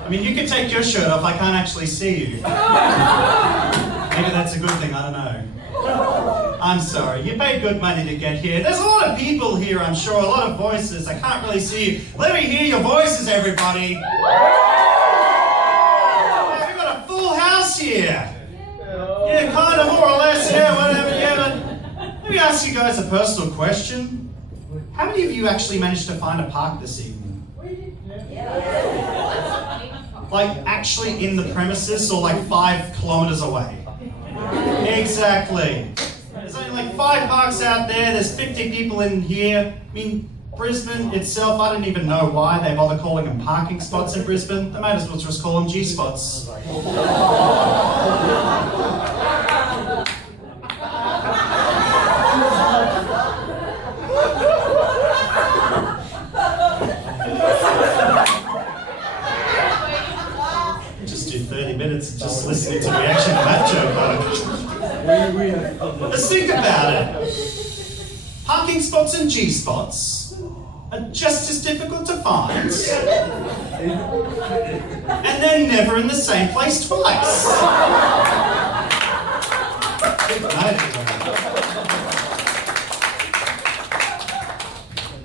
I mean, you can take your shirt off, I can't actually see you. Maybe that's a good thing, I don't know. I'm sorry, you paid good money to get here. There's a lot of people here, I'm sure, a lot of voices. I can't really see you. Let me hear your voices, everybody. We've got a full house here. Yeah, kind of, more or less, yeah, whatever, yeah, but let me ask you guys a personal question. How many of you actually managed to find a park this evening? Like, actually in the premises, or like 5 kilometers away? Exactly. There's only like 5 parks out there, there's 50 people in here. I mean, Brisbane itself, I don't even know why they bother calling them parking spots in Brisbane. They might as well just call them G-spots. Just do 30 minutes of just listening to reaction to that joke. Let's think about it. Parking spots and G-spots are just as difficult to find. And they're never in the same place twice.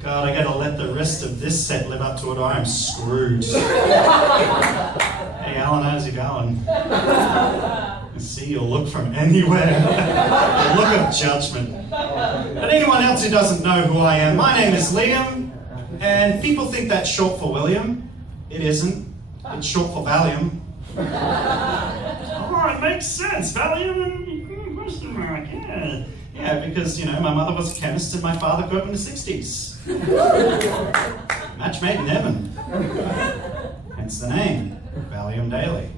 God, I gotta let the rest of this set live up to it or I am screwed. Hey Alan, how's it going? I see your look from anywhere. A look of judgment. But anyone else who doesn't know who I am, my name is Liam, and people think that's short for William. It isn't. It's short for Valium. Oh, it makes sense. Valium and question mark, yeah. Yeah, because, you know, my mother was a chemist and my father grew up in the 60s. Match made in heaven. Hence the name, Valium Daley.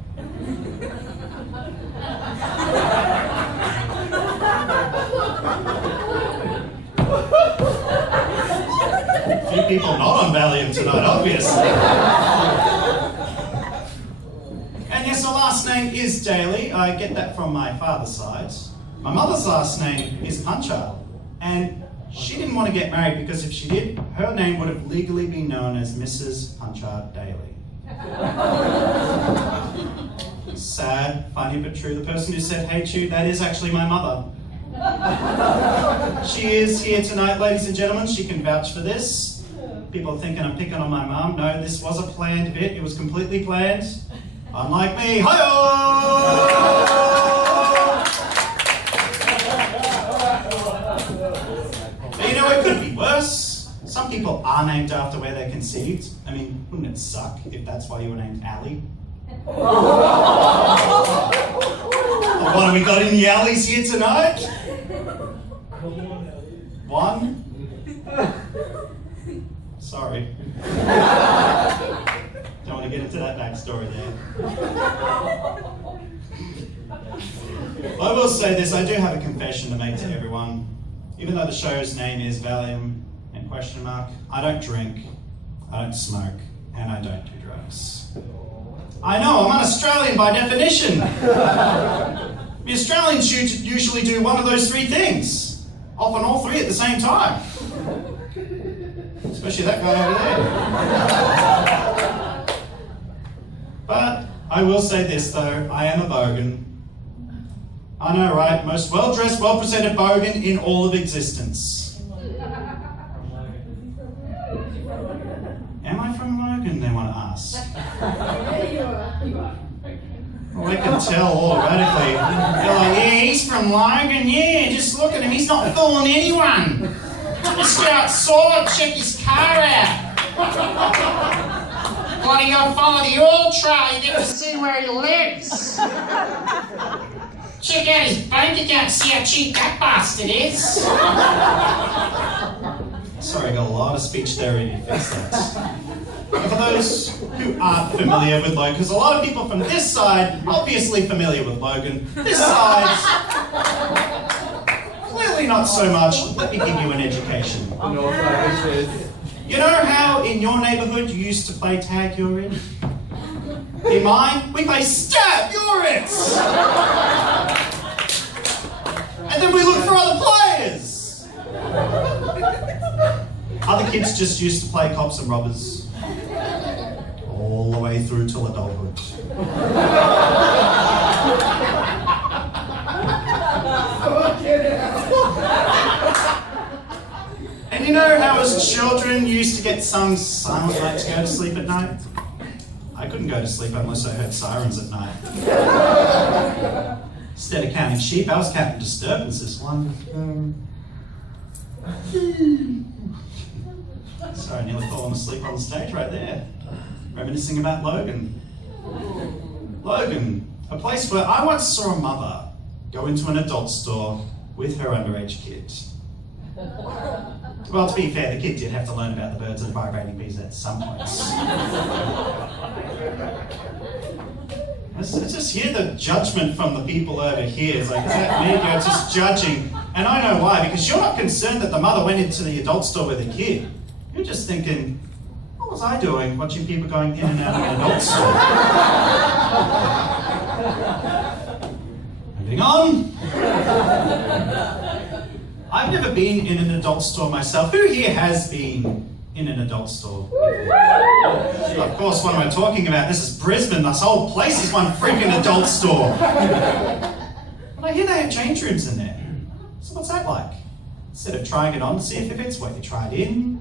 A few people not on Valium tonight, obviously. And yes, my last name is Daley. I get that from my father's side. My mother's last name is Punchard, and she didn't want to get married because if she did, her name would have legally been known as Mrs. Punchard Daley. Sad, funny but true. The person who said hate you, that is actually my mother. She is here tonight, ladies and gentlemen. She can vouch for this. People are thinking I'm picking on my mum. No, this was a planned bit. It was completely planned. Unlike me. Hi-oh! But you know, it could be worse. Some people are named after where they're conceived. I mean, wouldn't it suck if that's why you were named Allie? What have we got in the alleys here tonight? One? Sorry. Don't want to get into that backstory there. I will say this, I do have a confession to make to everyone. Even though the show's name is Valium and question mark, I don't drink, I don't smoke, and I don't do drugs. I know, I'm an Australian by definition. The Australians usually do one of those 3 things. Often all 3 at the same time. Especially that guy over there. But I will say this though, I am a bogan. I know, right? Most well-dressed, well-presented bogan in all of existence. Am I from Logan, they want to ask? Well, I can tell automatically. They're like, yeah, he's from Logan, yeah, just look at him, he's not fooling anyone. Just go outside, check his car out. Bloody go follow the oil trail, you get to see where he lives. Check out his bank account, see how cheap that bastard is. Sorry, I got a lot of speech therapy to fix that. For those who aren't familiar with Logan, because a lot of people from this side obviously familiar with Logan. This side, clearly not so much. Let me give you an education. You know how in your neighbourhood you used to play tag, you're in? In mine, we play stab, you're it! And then we look for other players! Other kids just used to play cops and robbers. way through till adulthood. And you know how as children you used to get sung Silent Night to go to sleep at night? I couldn't go to sleep unless I heard sirens at night. Instead of counting sheep, I was counting disturbances. 1, 2. Sorry, I nearly fallen asleep on the stage right there. Reminiscing about Logan. Logan, a place where I once saw a mother go into an adult store with her underage kid. Well, to be fair, the kid did have to learn about the birds and vibrating bees at some points. I just hear the judgment from the people over here. It's like, is that me? You're just judging. And I know why, because you're not concerned that the mother went into the adult store with a kid. You're just thinking, what was I doing watching people going in and out of an adult store? Moving on. I've never been in an adult store myself. Who here has been in an adult store? Of course, what am I talking about? This is Brisbane. This whole place is one freaking adult store. But I hear they have change rooms in there. So what's that like? Instead of trying it on to see if it fits, what, you try it in?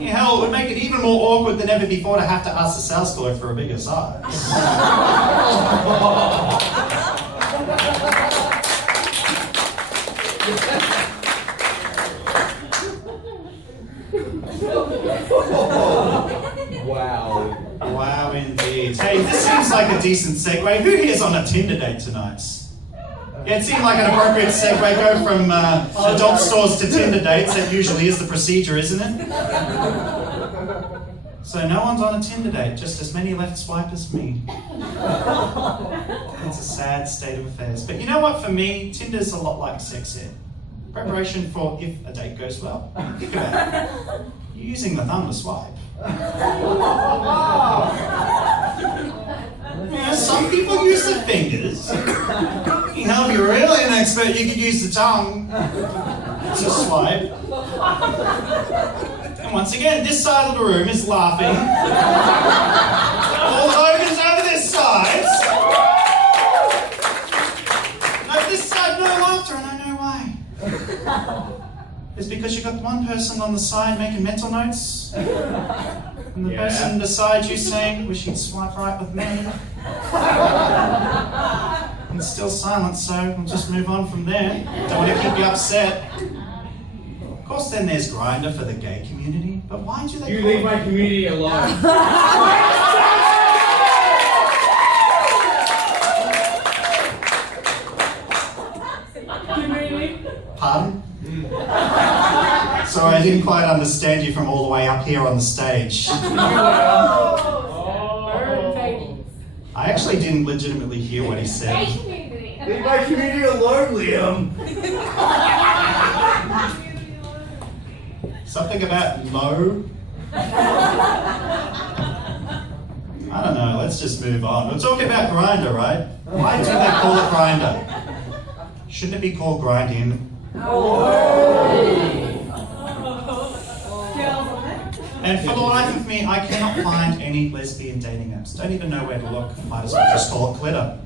Yeah, hell, it would make it even more awkward than ever before to have to ask the sales clerk for a bigger size. Wow. Wow, indeed. Hey, this seems like a decent segue. Who here's on a Tinder date tonight? Yeah, it seemed like an appropriate segue. Go from adult stores to Tinder dates. That usually is the procedure, isn't it? So no one's on a Tinder date, just as many left swipe as me. It's a sad state of affairs. But you know what, for me, Tinder's a lot like sex ed. Preparation for if a date goes well. Think about it. You're using the thumb to swipe. You know, some people use the fingers. You know, if you're really an expert, you could use the tongue to swipe. And once again, this side of the room is laughing. All Logan's over this side. No, this side, no laughter, and I know why. It's because you've got one person on the side making mental notes, and the person beside you saying, wish you'd swipe right with me. And it's still silent, so we'll just move on from there. Don't want to keep you upset. Of course, then there's Grindr for the gay community, but why do they You leave my community alone. Pardon? Sorry, I didn't quite understand you from all the way up here on the stage. I actually didn't legitimately hear what he said. Leave my community alone, Liam. Something about no? I don't know, let's just move on. We're talking about Grindr, right? Why do they call it Grindr? Shouldn't it be called Grinding? And for the life of me, I cannot find any lesbian dating apps. Don't even know where to look. Might as well just call it Glitter.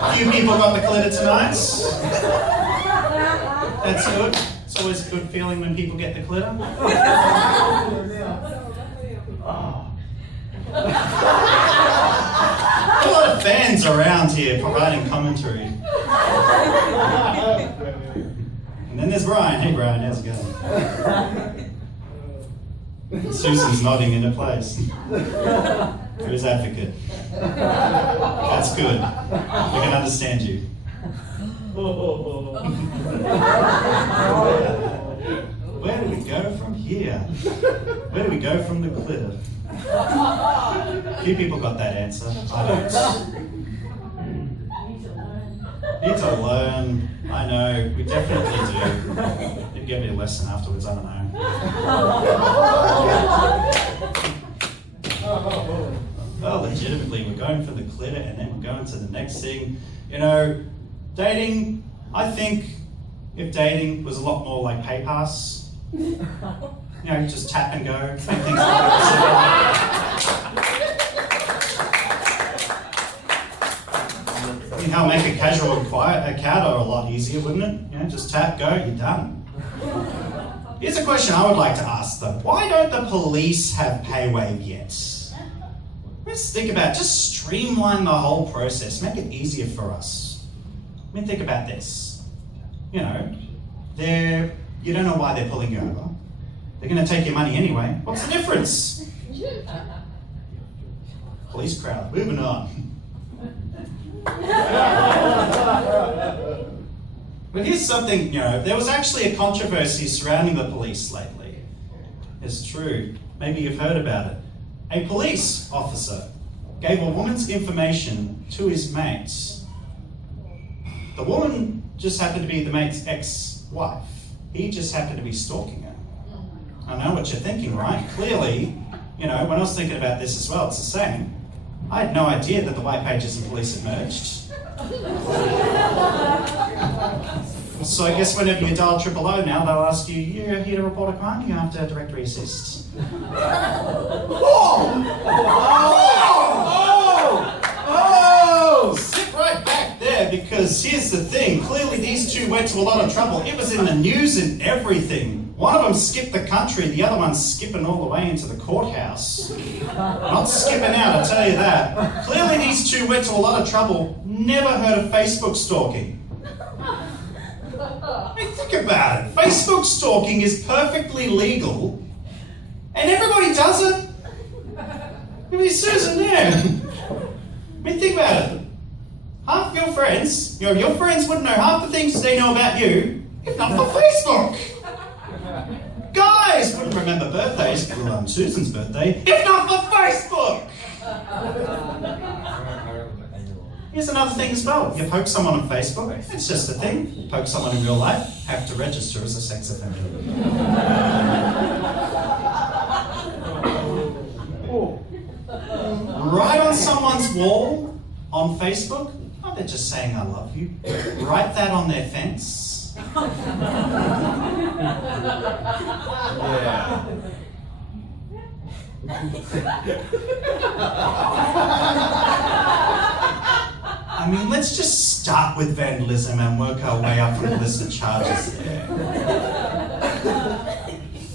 A few people got the glitter tonight. That's good. It's always a good feeling when people get the glitter. A lot of fans around here providing commentary. And then there's Brian. Hey Brian, how's it going? Susan's nodding into place. Who's advocate? That's good. We can understand you. Where do we go from here? Where do we go from the glitter? Few people got that answer. I don't. Need to learn. I know, we definitely do. Maybe give me a lesson afterwards, I don't know. Well, legitimately, we're going for the glitter and then we're going to the next thing. You know, dating, I think if dating was a lot more like PayPass, you just tap and go, make things a lot more simple. How make a casual encounter a lot easier, wouldn't it? Just tap, go, you're done. Here's a question I would like to ask them. Why don't the police have PayWave yet? Let's think about it. Just streamline the whole process. Make it easier for us. Think about this. You don't know why they're pulling you over. They're going to take your money anyway. What's the difference? Police crowd, moving on. But here's something, there was actually a controversy surrounding the police lately. It's true. Maybe you've heard about it. A police officer gave a woman's information to his mates. The woman just happened to be the mate's ex-wife. He just happened to be stalking her. I know what you're thinking, right? Clearly, when I was thinking about this as well, it's the same. I had no idea that the white pages and police had merged. So I guess whenever you dial 000 now, they'll ask you, you're here to report a crime, you have to directory assist. Sit right back there, because here's the thing. Clearly these two went to a lot of trouble. It was in the news and everything. One of them skipped the country, the other one's skipping all the way into the courthouse. Not skipping out, I tell you that. Clearly these two went to a lot of trouble. Never heard of Facebook stalking. Think about it. Facebook stalking is perfectly legal, and everybody does it. Susan there. Think about it. Half your friends, your friends wouldn't know half the things they know about you if not for Facebook. Guys wouldn't remember birthdays, Susan's birthday, if not for Facebook. Here's another thing as well. You poke someone on Facebook, it's just a thing. You poke someone in real life, have to register as a sex offender. Right on someone's wall on Facebook, they're just saying I love you. Write that on their fence. Yeah. Let's just start with vandalism and work our way up from the list of charges there.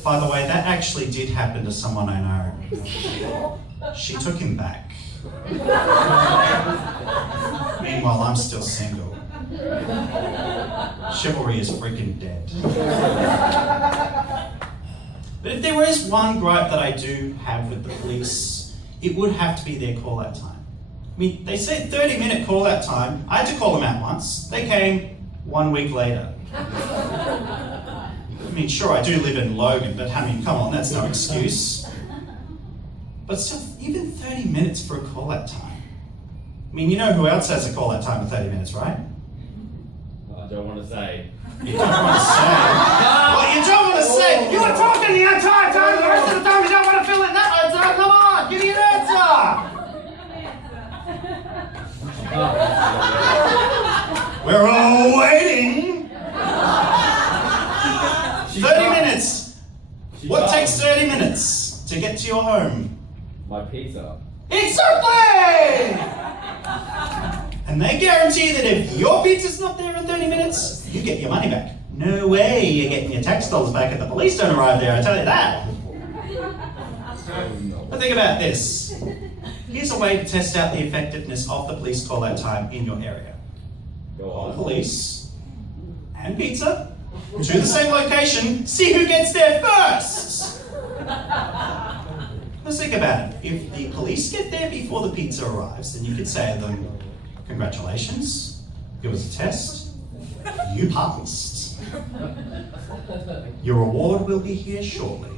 By the way, that actually did happen to someone I know. She took him back. Meanwhile, I'm still single. Chivalry is freaking dead. But if there is one gripe that I do have with the police, it would have to be their call-out time. They said 30-minute call-out time. I had to call them out once. They came 1 week later. Sure, I do live in Logan, but come on, that's no excuse. But still, even 30 minutes for a call-out time. You know who else has a call-out time of 30 minutes, right? I don't want to say. You don't want to say? Well, you don't want to say? You were talking the entire time, the rest of the time you don't want to fill in that answer. Come on, give me an answer. We're all waiting. 30 minutes. What takes 30 minutes to get to your home? My pizza. Exactly! And they guarantee that if your pizza's not there in 30 minutes, you get your money back. No way you're getting your tax dollars back if the police don't arrive there, I tell you that. But think about this. Here's a way to test out the effectiveness of the police call-out time in your area. Call the police and pizza to the same location, see who gets there first. Let's think about it. If the police get there before the pizza arrives, then you could say to them, congratulations, it was a test, you passed. Your reward will be here shortly.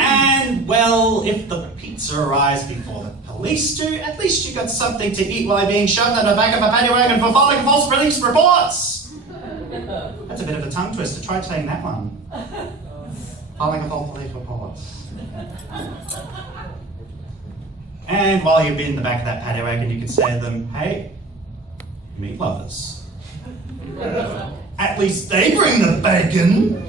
And, well, if the pizza arrives before the police do, at least you got something to eat while being shoved in the back of a paddy wagon for filing false police reports. That's a bit of a tongue twister. Try saying that one. Filing a false police report. And while you're in the back of that paddy wagon, you can say to them, hey, meat lovers. At least they bring the bacon.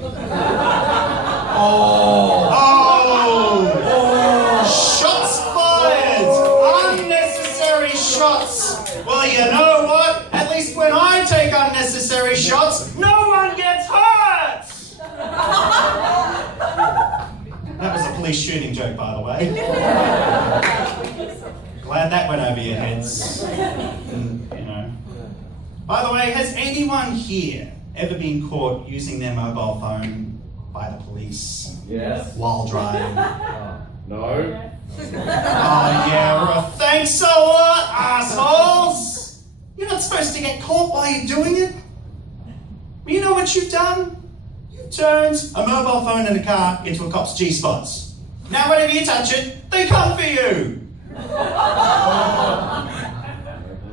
Shots fired! Unnecessary shots! Well, you know what? At least when I take unnecessary shots, no one gets hurt! That was a police shooting joke, by the way. Glad that went over your heads. You know. By the way, has anyone here ever been caught using their mobile phone by the police? Yes. While driving? No. Oh yeah, well, thanks a lot, assholes! You're not supposed to get caught while you're doing it. You know what you've done? You've turned a mobile phone in a car into a cop's G-spots. Now whenever you touch it, they come for you!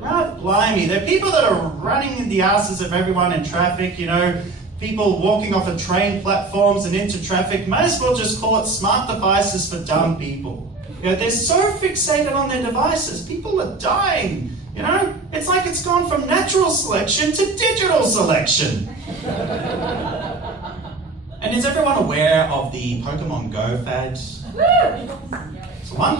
God blimey, there are people that are running in the asses of everyone in traffic, you know, people walking off of train platforms and into traffic. Might as well just call it smart devices for dumb people. You know, they're so fixated on their devices, people are dying, you know? It's like it's gone from natural selection to digital selection. And is everyone aware of the Pokemon Go fad? So one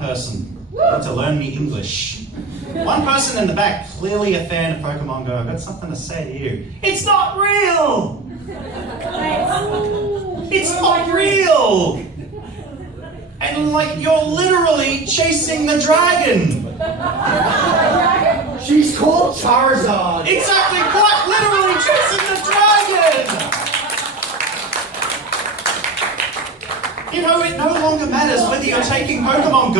person need to learn me English. One person in the back, clearly a fan of Pokemon Go. I've got something to say to you. It's not real! It's not real! And like, you're literally chasing the dragon. She's called Charizard. Exactly, quite literally chasing the dragon! You know, it no longer matters whether you're taking Pokemon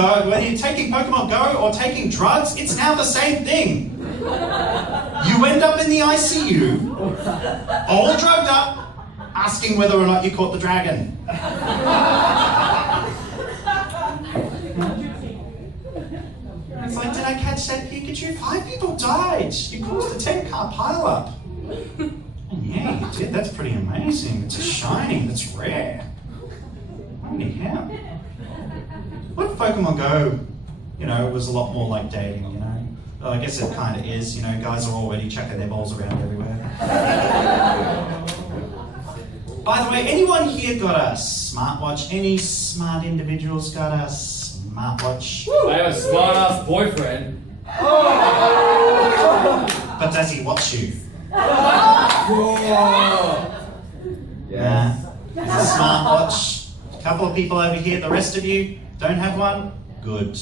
Go, or taking drugs, it's now the same thing. You end up in the ICU, all drugged up, asking whether or not you caught the dragon. It's like, did I catch that Pikachu? 5 people died. You caused a 10-car pileup. Yeah, you did. That's pretty amazing. It's a shiny. That's rare. Holy hell. What if Pokemon Go, you know, was a lot more like dating, you know? Well, I guess it kind of is, you know, guys are already chucking their balls around everywhere. By the way, anyone here got a smartwatch? Any smart individuals got a smartwatch? I have a smart-ass boyfriend. But does he watch you? Yes. It's a smartwatch. A couple of people over here, the rest of you don't have one? Good.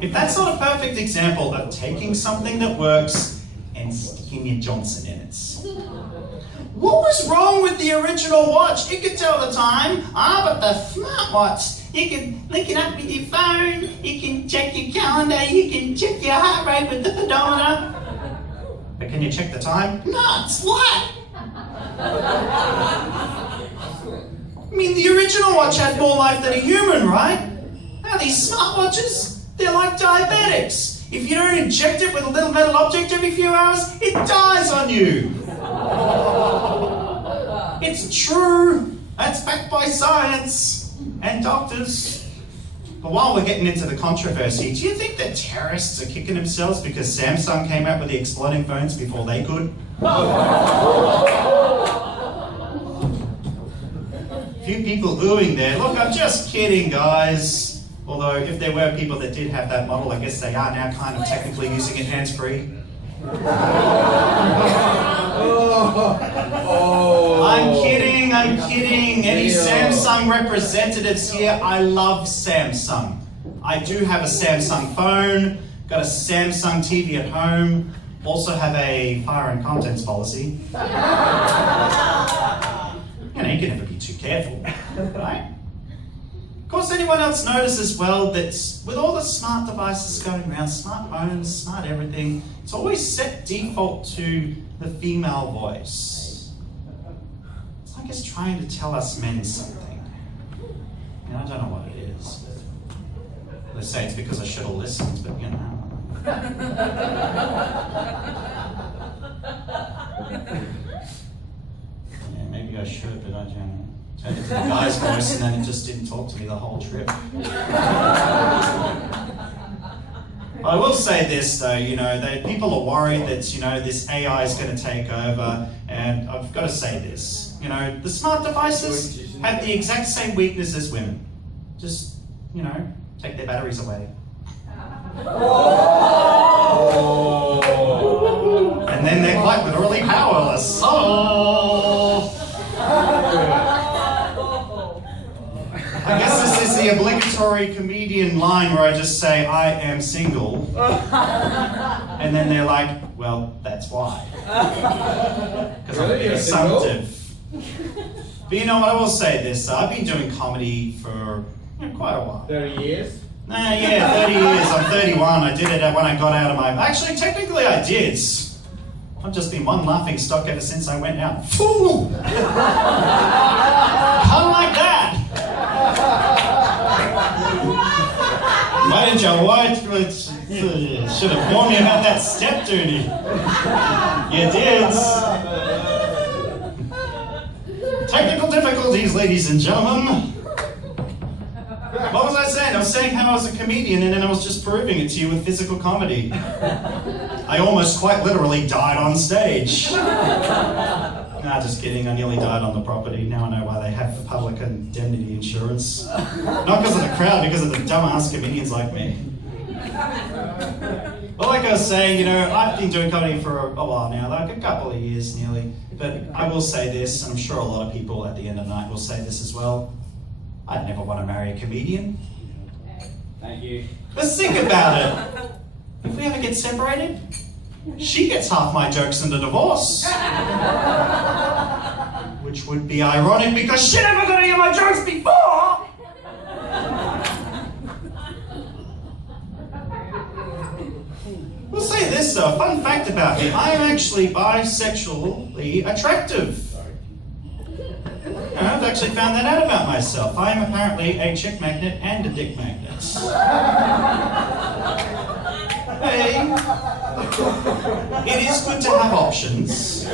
If that's not a perfect example of taking something that works and sticking your Johnson in it. What was wrong with the original watch? It could tell the time. But the smartwatch, you can link it up with your phone, you can check your calendar, you can check your heart rate with the pedometer. But can you check the time? No, it's flat. I mean, the original watch had more life than a human, right? Now these smartwatches, they're like diabetics. If you don't inject it with a little metal object every few hours, it dies on you. It's true. That's backed by science and doctors. But while we're getting into the controversy, do you think that terrorists are kicking themselves because Samsung came out with the exploding phones before they could? Few people oohing there. Look, I'm just kidding, guys. Although, if there were people that did have that model, I guess they are now kind of technically using it hands-free. I'm kidding. Any Samsung representatives here? I love Samsung. I do have a Samsung phone, got a Samsung TV at home, also have a fire and contents policy. You know, you can never be too careful, right? Of course, anyone else notice as well that with all the smart devices going around, smart homes, smart everything, it's always set default to the female voice. It's like it's trying to tell us men something. And I don't know what it is. They say it's because I should have listened, but you know. Yeah, maybe I I should, but I turned into the guy's voice and then it just didn't talk to me the whole trip. I will say this though, people are worried that, this AI is going to take over, and I've got to say this, the smart devices have the exact same weakness as women. Just, take their batteries away. And then they're quite literally powerless. I guess this is the obligatory comedian line where I just say, I am single. And then they're like, well, that's why. Because I'm being assumptive. But you know what, I will say this. I've been doing comedy for quite a while. 30 years? Yeah, 30 years. I'm 31. I did it when I got out of my... Actually, technically I did. I've just been one laughing stock ever since I went out. Fool! How like that? Why didn't your wife should have warned me about that step duty? You did. Technical difficulties, ladies and gentlemen. What was I saying? I was saying how I was a comedian and then I was just proving it to you with physical comedy. I almost quite literally died on stage. Nah, just kidding. I nearly died on the property. Now I know why they have the public indemnity insurance. Not because of the crowd, because of the dumbass comedians like me. Well, like I was saying, I've been doing comedy for a while now, like a couple of years nearly. But I will say this, and I'm sure a lot of people at the end of the night will say this as well. I'd never want to marry a comedian. Thank you. But think about it. If we ever get separated, she gets half my jokes in the divorce. Which would be ironic because she never got any of my jokes before! We'll say this though, fun fact about me, I am actually bisexually attractive. I've actually found that out about myself. I am apparently a chick magnet and a dick magnet. Hey, it is good to have options.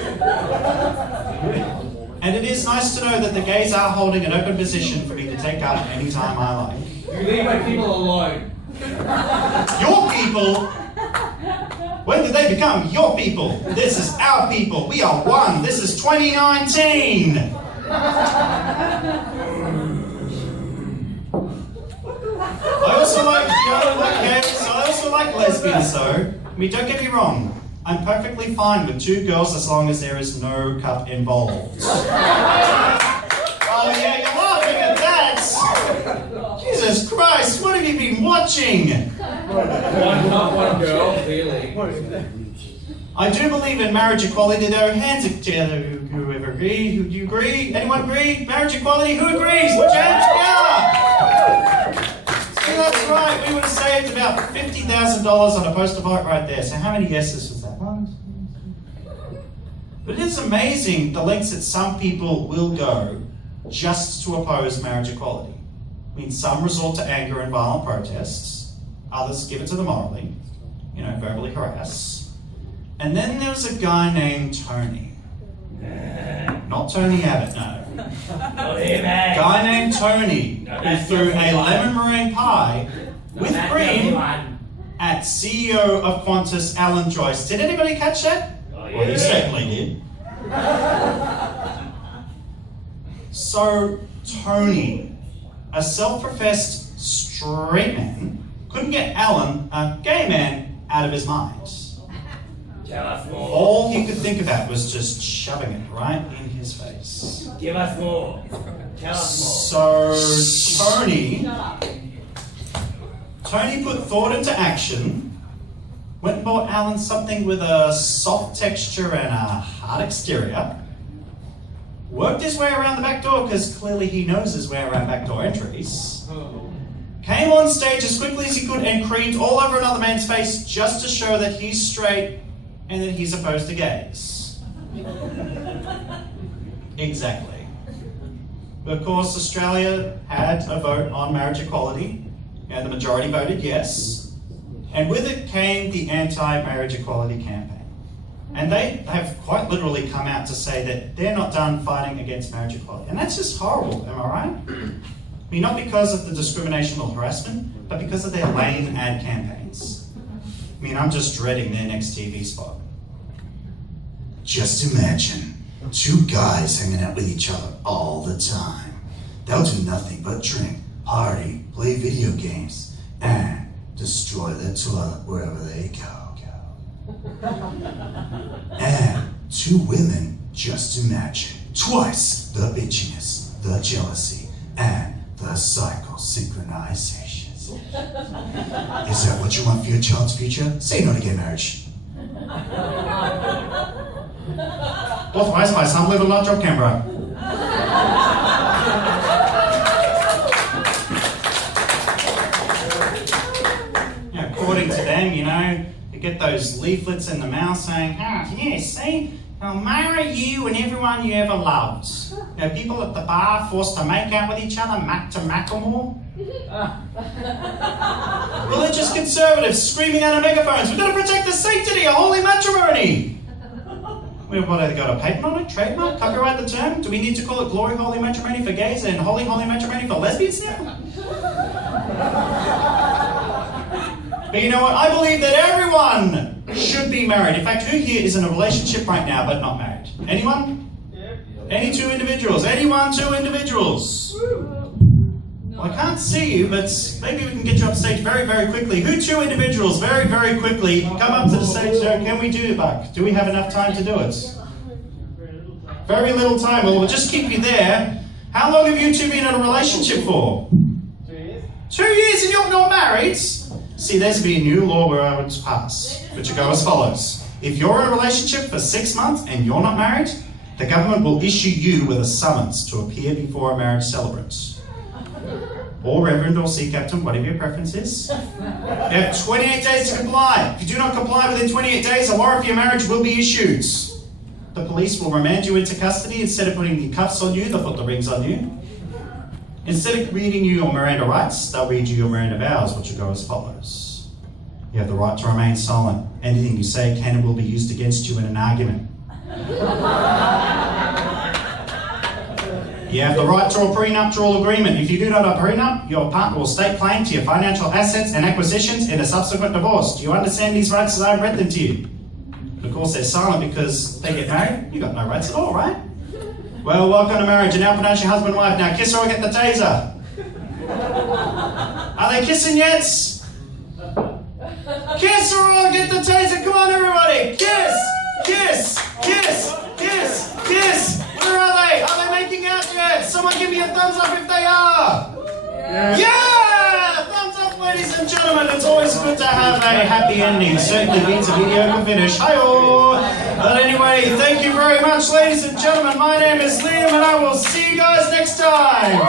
And it is nice to know that the gays are holding an open position for me to take up anytime I like. You leave my people alone. Your people? When did they become your people? This is our people. We are one. This is 2019. I also like gays, I also like lesbians though. I mean, don't get me wrong. I'm perfectly fine with two girls as long as there is no cup involved. Oh yeah, you're laughing at that! Jesus Christ, what have you been watching? One cup, one girl, clearly. I do believe in marriage equality. There are hands together who agree. Who do you agree? Anyone agree? Marriage equality, who agrees? Put your hands together! See, that's right. We would have saved about $50,000 on a poster vote right there. So how many yeses was that? One. But it is amazing the lengths that some people will go just to oppose marriage equality. I mean, some resort to anger and violent protests. Others give it to them morally. Verbally harass. And then there was a guy named Tony. Not Tony Abbott, no. Guy named Tony who threw a lemon meringue pie with cream at CEO of Qantas, Alan Joyce. Did anybody catch that? Well, he certainly did. So, Tony, a self-professed straight man, couldn't get Alan, a gay man, out of his mind. Tell us more. All he could think about was just shoving it right in his face. Give us more. Tell us So Tony put thought into action, went and bought Alan something with a soft texture and a hard exterior, worked his way around the back door because clearly he knows his way around back door entries, came on stage as quickly as he could and creamed all over another man's face just to show that he's straight and that he's opposed to gays. Exactly. Of course, Australia had a vote on marriage equality, and the majority voted yes. And with it came the anti-marriage equality campaign. And they have quite literally come out to say that they're not done fighting against marriage equality. And that's just horrible, am I right? I mean, not because of the discrimination or harassment, but because of their lame ad campaigns. I mean, I'm just dreading their next TV spot. Just imagine two guys hanging out with each other all the time. They'll do nothing but drink, party, play video games, and destroy their toilet wherever they go. And two women, just imagine, twice the bitchiness, the jealousy, and the cycle synchronizations. Is that what you want for your child's future? Say no to gay marriage. Authorized by some little nut job Canberra. According to them, you get those leaflets in the mail saying, see, I'll marry you and everyone you ever loved. People at the bar forced to make out with each other, Mac to Macklemore. Religious conservatives screaming out of megaphones, we've got to protect the sanctity of holy matrimony. What, have they got a patent on it? Trademark? Copyright the term? Do we need to call it glory holy matrimony for gays and holy matrimony for lesbians now? But you know what? I believe that everyone should be married. In fact, who here is in a relationship right now but not married? Anyone? Any two individuals? Anyone, two individuals? Well, I can't see you, but maybe we can get you up stage very, very quickly. Who two individuals? Very, very quickly. Come up to the stage, sir. Can we do it, Buck? Do we have enough time to do it? Very little time. Well, we'll just keep you there. How long have you two been in a relationship for? 2 years. 2 years and you're not married? See, there's be a new law where I would pass, which would go as follows. If you're in a relationship for 6 months and you're not married, the government will issue you with a summons to appear before a marriage celebrant. Or reverend or sea captain, whatever your preference is. You have 28 days to comply. If you do not comply within 28 days, a warrant for your marriage will be issued. The police will remand you into custody. Instead of putting the cuffs on you, they'll put the rings on you. Instead of reading you your Miranda rights, they'll read you your Miranda vows, which will go as follows. You have the right to remain silent. Anything you say can and will be used against you in an argument. You have the right to a prenuptial agreement. If you do not have a prenup, your partner will stake claim to your financial assets and acquisitions in a subsequent divorce. Do you understand these rights as I've read them to you? But of course they're silent because they get married. You've got no rights at all, right? Well, welcome to marriage, and now pronounce your husband and wife. Now kiss or get the taser. Are they kissing yet? Kiss or I'll get the taser. Come on, everybody. Kiss, kiss, kiss, kiss, kiss. Where are they? Are they making out yet? Someone give me a thumbs up if they are. Yeah! Thumbs up, ladies and gentlemen. It's always good to have a happy ending. Certainly means a video can finish. Hi-oh! But anyway, thank you very much, ladies and gentlemen. My name is Liam, and I will see you guys next time.